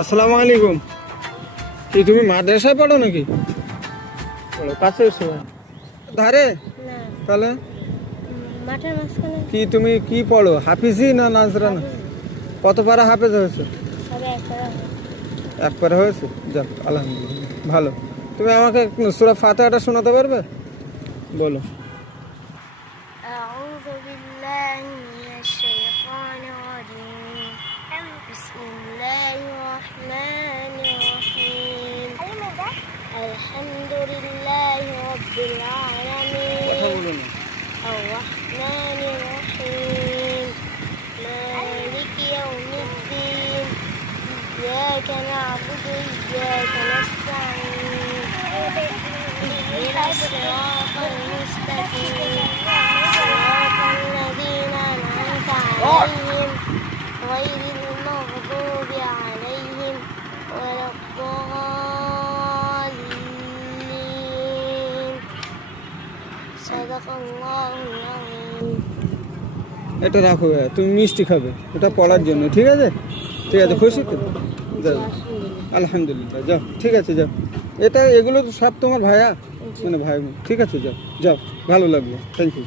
আসসালামু আলাইকুম। কি তুমি মাদ্রাসায় পড়ো নাকি? পড়ো কাছে এসো। ধারে না, তাহলে মাঠের মাঝখানে কি তুমি কি পড়ো, হাফিজি না নাজরানা? কত পারা হাফেজ হয়েছে? সবে একটা এক পারা হয়েছে, যাক আলহামদুলিল্লাহ ভালো। তুমি আমাকে সূরা ফাতিহাটা শোনাতে পারবে? বলো। أعوذ بالله من الشيطان الرجيم بسم الله الرحمن الرحيم الحمد لله رب العالمين الرحمن الرحيم مالك يوم الدين إياك نعبد وإياك نستعين اهدنا الصراط المستقيم صراط الذين أنعمت عليهم غير المغضوب عليهم ولا الضالين صدق الله العظيم এটা রাখো ভাইয়া, তুমি মিষ্টি খাবে, এটা পড়ার জন্য। ঠিক আছে ঠিক আছে, খুশি তো? যাও আলহামদুলিল্লাহ, যাও ঠিক আছে যাও। এগুলো তো সব তোমার ভাইয়া, মানে ভাই। ঠিক আছে যাও যাও, ভালো লাগলো, থ্যাংক ইউ।